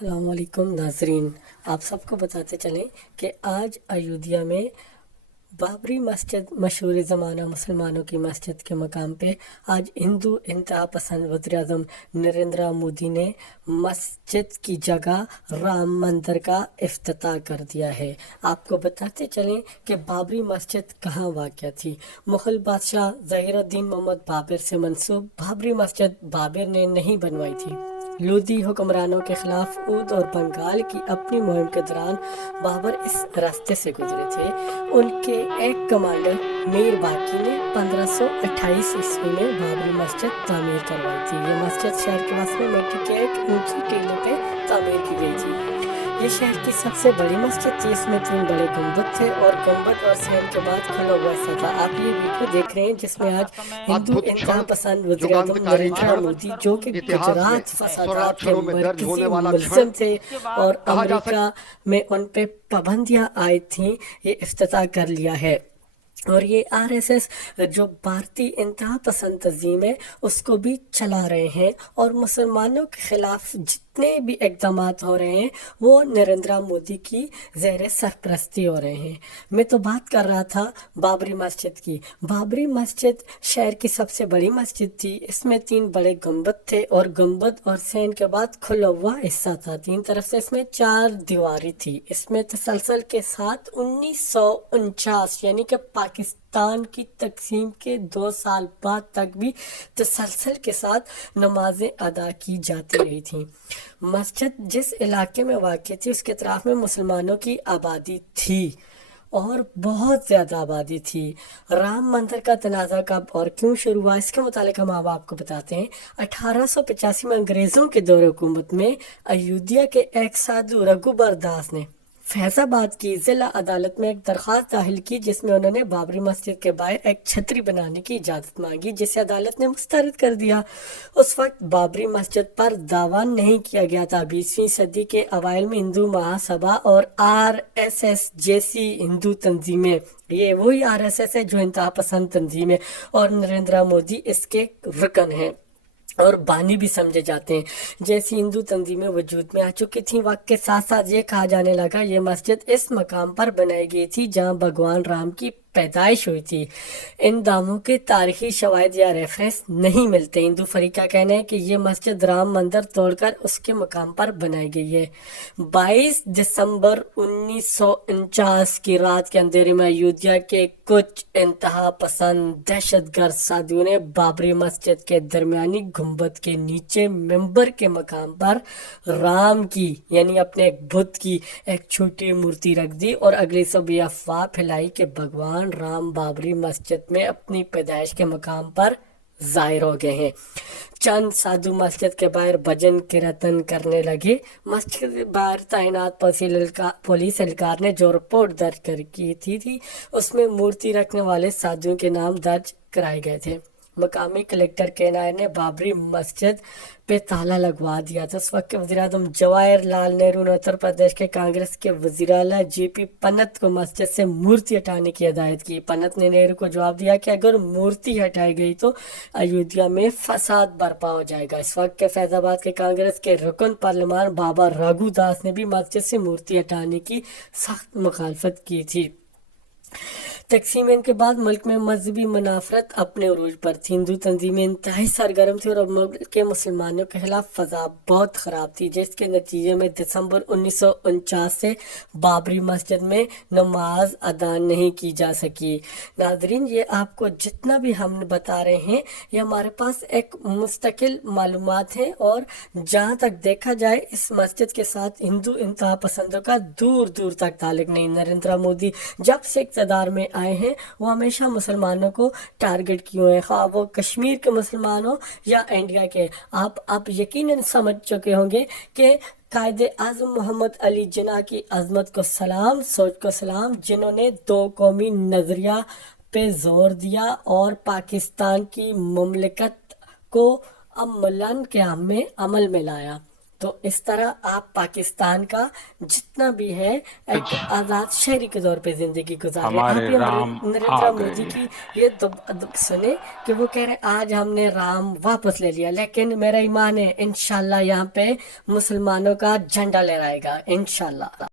السلام علیکم ناظرین، آپ سب کو بتاتے چلیں کہ آج ایودھیا میں بابری مسجد، مشہور زمانہ مسلمانوں کی مسجد کے مقام پہ آج ہندو انتہا پسند وزیر اعظم نریندر مودی نے مسجد کی جگہ رام مندر کا افتتاح کر دیا ہے۔ آپ کو بتاتے چلیں کہ بابری مسجد کہاں واقع تھی۔ مغل بادشاہ ظہیر الدین محمد بابر سے منسوب بابری مسجد بابر نے نہیں بنوائی تھی۔ لودھی حکمرانوں کے خلاف اودھ اور بنگال کی اپنی مہم کے دوران بابر اس راستے سے گزرے تھے۔ ان کے ایک کمانڈر میر باقی نے 1528 میں بابری مسجد تعمیر کروائی تھی۔ یہ مسجد شہر کے وسط میں مٹی کے ایک اونچی ٹیلے پہ تعمیر کی گئی تھی۔ یہ شہر کی سب سے بڑی مسجد تھی۔ اس میں 3 بڑے گنبد تھے اور گنبد اور سین کے بعد کھلا ہوا حصہ تھا۔ آپ یہ ویڈیو دیکھ رہے ہیں جس میں آج ہندو انتہا پسند وزیر اعظم نریندر مودی، جو کہ گجرات فسادات کے مرکزی ملزم تھے اور امریکہ میں ان پہ پابندیاں عائد تھیں، یہ افتتاح کر لیا ہے۔ اور یہ RSS جو بھارتی انتہا پسند تنظیم ہے اس کو بھی چلا رہے ہیں، اور مسلمانوں کے خلاف جتنے بھی اقدامات ہو رہے ہیں وہ نریندر مودی کی زیر سرپرستی ہو رہے ہیں۔ میں تو بات کر رہا تھا بابری مسجد کی۔ بابری مسجد شہر کی سب سے بڑی مسجد تھی۔ اس میں 3 بڑے گنبد تھے اور گنبد اور سین کے بعد کھلا ہوا حصہ تھا۔ 3 طرف سے اس میں 4 دیواری تھی۔ اس میں تسلسل کے ساتھ 1949 یعنی کہ پاکستان کی تقسیم کے 2 سال بعد تک بھی تسلسل کے ساتھ نمازیں ادا کی جاتی رہی تھیں۔ مسجد جس علاقے میں واقع تھی اس کے اطراف میں مسلمانوں کی آبادی تھی اور بہت زیادہ آبادی تھی۔ رام مندر کا تنازع کب اور کیوں شروع ہوا، اس کے متعلق ہم آپ کو بتاتے ہیں۔ 1885 میں انگریزوں کے دور حکومت میں ایودھیا کے ایک سادھو رگھوبر داس نے فیض آباد کی ضلع عدالت میں ایک درخواست داخل کی، جس میں انہوں نے بابری مسجد کے باہر ایک چھتری بنانے کی اجازت مانگی، جسے عدالت نے مسترد کر دیا۔ اس وقت بابری مسجد پر دعویٰ نہیں کیا گیا تھا۔ 20ویں صدی کے اوائل میں ہندو مہا سبھا اور RSS جیسی ہندو تنظیمیں، یہ وہی RSS ہے جو انتہا پسند تنظیم ہے اور نریندر مودی اس کے رکن ہیں اور بانی بھی سمجھے جاتے ہیں، جیسی ہندو تنظیمیں وجود میں آ چکی تھیں۔ وقت کے ساتھ ساتھ یہ کہا جانے لگا یہ مسجد اس مقام پر بنائی گئی تھی جہاں بھگوان رام کی پیدائش ہوئی تھی۔ ان دعووں کے تاریخی شواہد یا ریفرنس نہیں ملتے۔ ہندو فریق کا کہنا ہے کہ یہ مسجد رام مندر توڑ کر اس کے مقام پر بنائی گئی ہے۔ 22 دسمبر 1949 کی رات کے اندھیرے میں ایودھیا کے کچھ انتہا پسند دہشت گرد سادھوؤں نے بابری مسجد کے درمیانی گنبد کے نیچے ممبر کے مقام پر رام کی یعنی اپنے ایک بت کی ایک چھوٹی مورتی رکھ دی اور اگلی صبح یہ افواہ پھیلائی کہ بھگوان رام بابری مسجد میں اپنی پیدائش کے مقام پر ظاہر ہو گئے ہیں۔ چند سادھو مسجد کے باہر بھجن کیرتن کرنے لگے۔ مسجد کے باہر تعینات پولیس اہلکار نے جو رپورٹ درج کی تھی اس میں مورتی رکھنے والے سادھوؤں کے نام درج کرائے گئے تھے۔ مقامی کلکٹر KNR نے بابری مسجد پہ تالا لگوا دیا تھا۔ اس وقت کے وزیر اعظم جواہر لال نہرو نے اتر پردیش کے کانگریس کے وزیر اعلیٰ JP پنت کو مسجد سے مورتی ہٹانے کی ہدایت کی۔ پنت نے نہرو کو جواب دیا کہ اگر مورتی ہٹائی گئی تو ایودھیا میں فساد برپا ہو جائے گا۔ اس وقت کے فیض آباد کے کانگریس کے رکن پارلیمان بابا راگھو داس نے بھی مسجد سے مورتی ہٹانے کی سخت مخالفت کی تھی۔ تقسیم کے بعد ملک میں مذہبی منافرت اپنے عروج پر تھی۔ ہندو تنظیمیں انتہائی سرگرم تھی اور ملک کے مسلمانوں کے خلاف فضا بہت خراب تھی، جس کے نتیجے میں دسمبر 1949 سے بابری مسجد میں نماز ادا نہیں کی جا سکی۔ ناظرین، یہ آپ کو جتنا بھی ہم بتا رہے ہیں یہ ہمارے پاس ایک مستقل معلومات ہیں، اور جہاں تک دیکھا جائے اس مسجد کے ساتھ ہندو انتہا پسندوں کا دور دور تک تعلق نہیں۔ نریندر مودی جب سے اقتدار میں آئے ہیں وہ ہمیشہ مسلمانوں کو ٹارگٹ کیے ہوئے ہیں، خواہ وہ کشمیر کے مسلمان ہوں یا انڈیا کے۔ آپ یقیناً سمجھ چکے ہوں گے کہ قائد اعظم محمد علی جناح کی عظمت کو سلام، سوچ کو سلام، جنہوں نے 2 قومی نظریہ پہ زور دیا اور پاکستان کی مملکت کو عمل میں لایا۔ تو اس طرح آپ پاکستان کا جتنا بھی ہے ایک آزاد شہری کے طور پہ زندگی گزار رہے ہیں. ہمارے آپ یہ رام آ نریندر گئے. مودی کی یہ سنیں کہ وہ کہہ رہے آج ہم نے رام واپس لے لیا، لیکن میرا ایمان ہے انشاءاللہ یہاں پہ مسلمانوں کا جھنڈا لہرائے گا انشاءاللہ.